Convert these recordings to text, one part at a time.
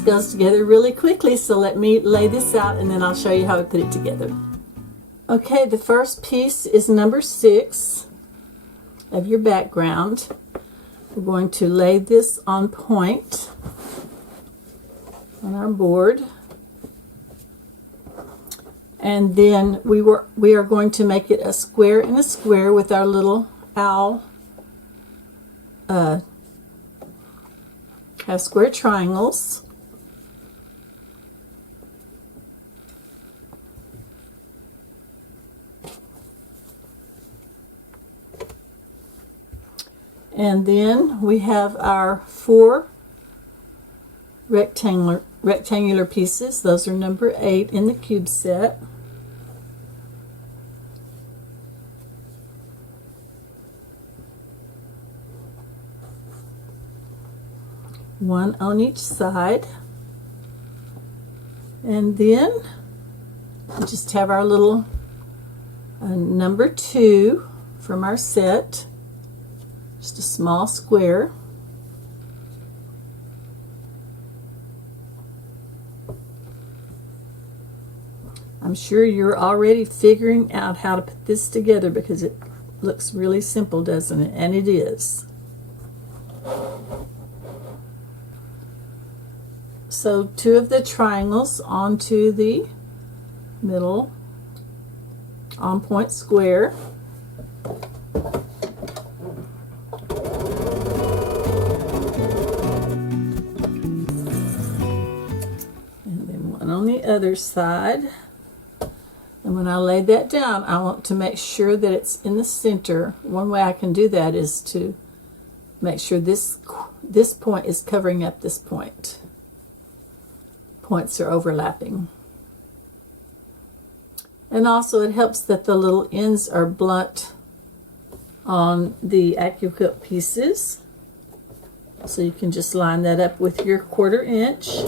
this goes together really quickly, so let me lay this out and then I'll show you how I put it together. Okay, the first piece is number 6 of your background. We're going to lay this on point on our board. And then we are going to make it a square in a square with our little owl. Have square triangles. And then we have our 4 rectangular pieces. Those are number 8 in the cube set. One on each side. And then we just have our little number 2 from our set. Just a small square. I'm sure you're already figuring out how to put this together because it looks really simple, doesn't it? And it is. So 2 of the triangles onto the middle on point square. And then one on the other side. And when I lay that down, I want to make sure that it's in the center. One way I can do that is to make sure this point is covering up this point. Points are overlapping. And also it helps that the little ends are blunt on the Accuquilt pieces. So you can just line that up with your 1/4 inch.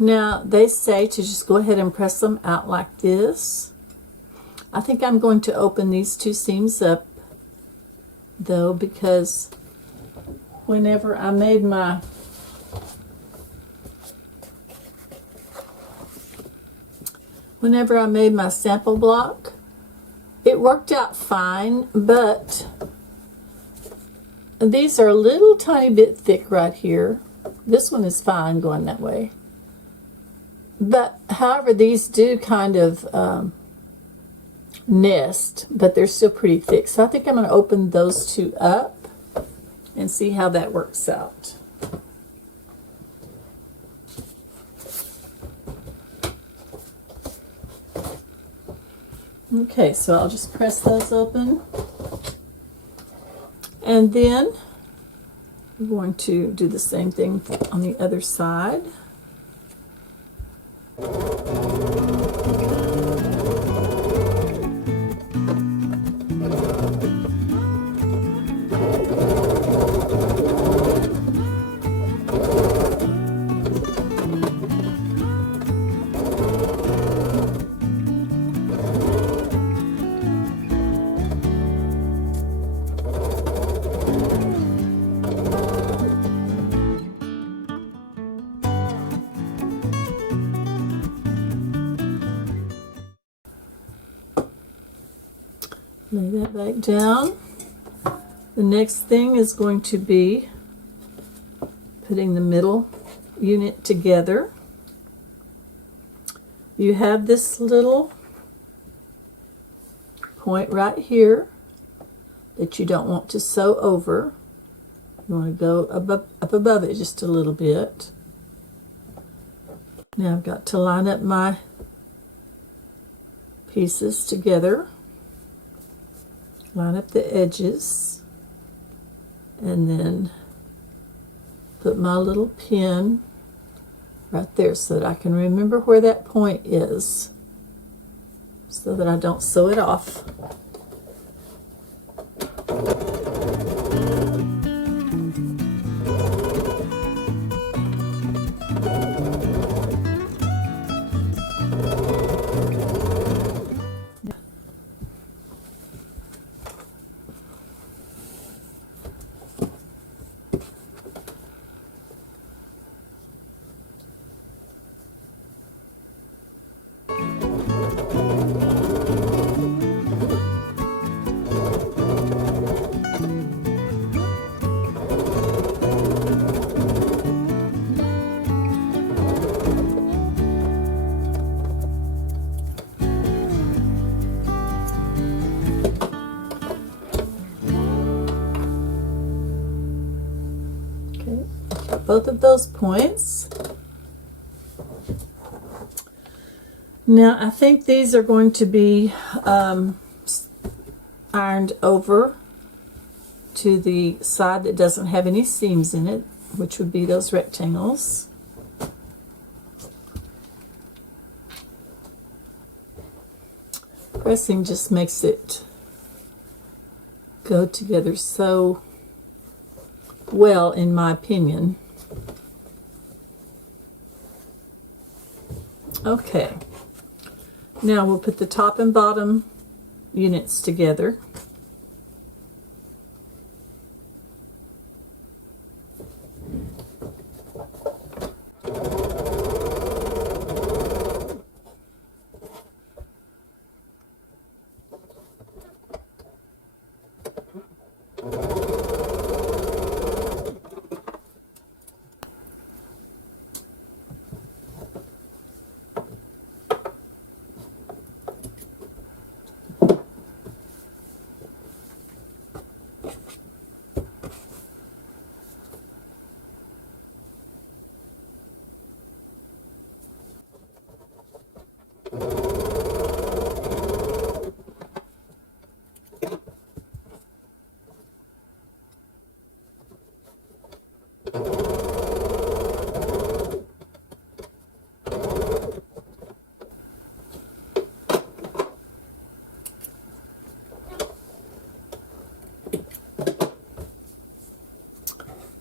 Now, they say to just go ahead and press them out like this. I think I'm going to open these 2 seams up, though, because whenever I made my sample block, it worked out fine, but these are a little tiny bit thick right here. This one is fine going that way. But, however, these do kind of nest, but they're still pretty thick. So I think I'm going to open those 2 up and see how that works out. Okay, so I'll just press those open. And then we're going to do the same thing on the other side. Lay that back down. The next thing is going to be putting the middle unit together. You have this little point right here that you don't want to sew over. You want to go up above it just a little bit. Now I've got to line up my pieces together. Line up the edges and then put my little pin right there so that I can remember where that point is so that I don't sew it off. both of those points. Now I think these are going to be ironed over to the side that doesn't have any seams in it, which would be those rectangles. Pressing just makes it go together so well, in my opinion. Okay, now we'll put the top and bottom units together.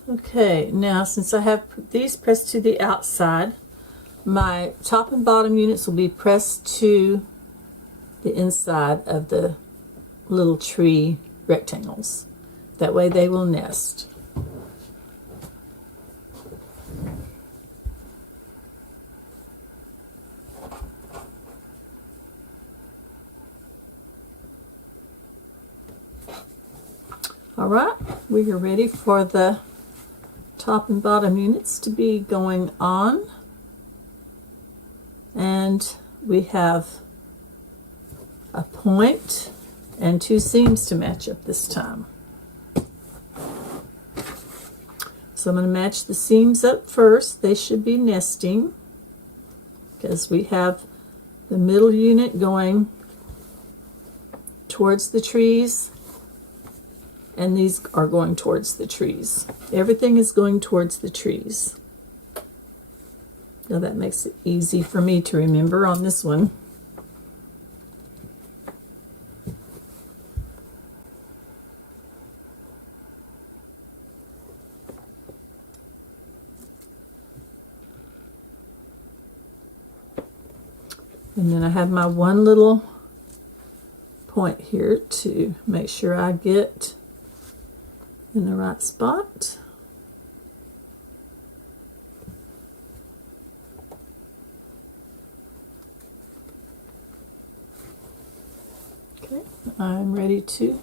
Okay, now since I have these pressed to the outside, my top and bottom units will be pressed to the inside of the little tree rectangles. That way they will nest. All right, we are ready for the top and bottom units to be going on, and we have a point and 2 seams to match up this time. So I'm going to match the seams up first. They should be nesting because we have the middle unit going towards the trees, and these are going towards the trees. Everything is going towards the trees. Now that makes it easy for me to remember on this one. And then I have my one little point here to make sure I get in the right spot. Okay, I'm ready to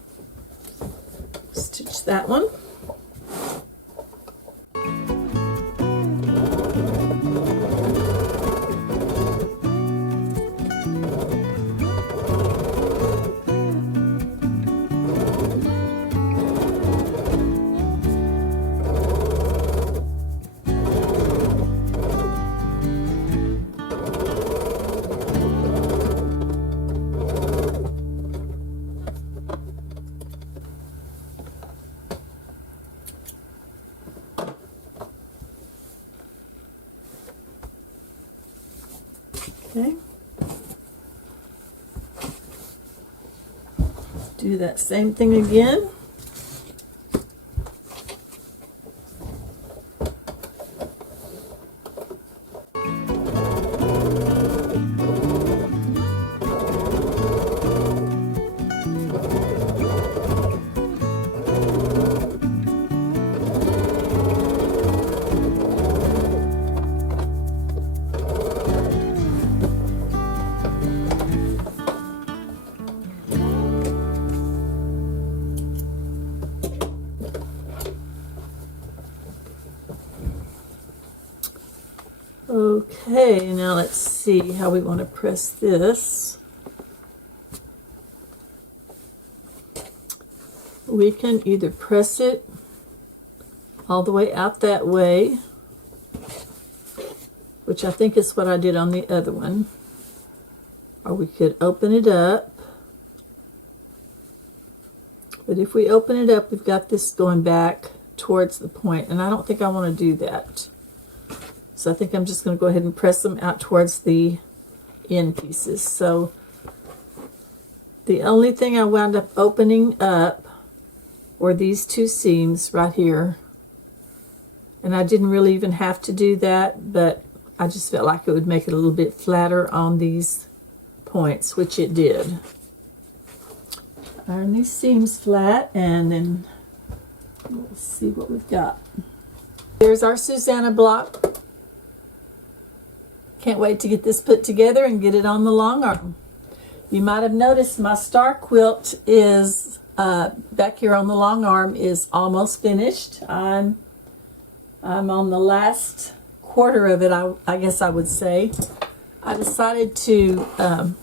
stitch that one. Okay. Do that same thing again. Okay, now let's see how we want to press this. We can either press it all the way out that way, which I think is what I did on the other one. Or we could open it up. But if we open it up, we've got this going back towards the point, and I don't think I want to do that. So I think I'm just going to go ahead and press them out towards the end pieces. So the only thing I wound up opening up were these two seams right here. And I didn't really even have to do that, but I just felt like it would make it a little bit flatter on these points, which it did. Iron these seams flat, and then we'll see what we've got. There's our Susanna block. Can't wait to get this put together and get it on the long arm. You might have noticed my star quilt is back here on the long arm is almost finished. I'm on the last quarter of it, I guess I would say. I decided to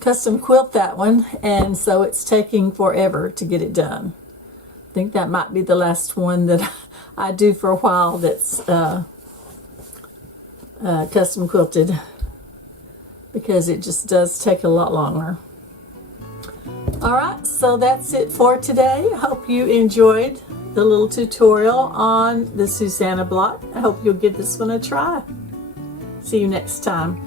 custom quilt that one, and so it's taking forever to get it done. I think that might be the last one that I do for a while that's custom quilted, because it just does take a lot longer. Alright, so that's it for today. I hope you enjoyed the little tutorial on the Susanna block. I hope you'll give this one a try. See you next time.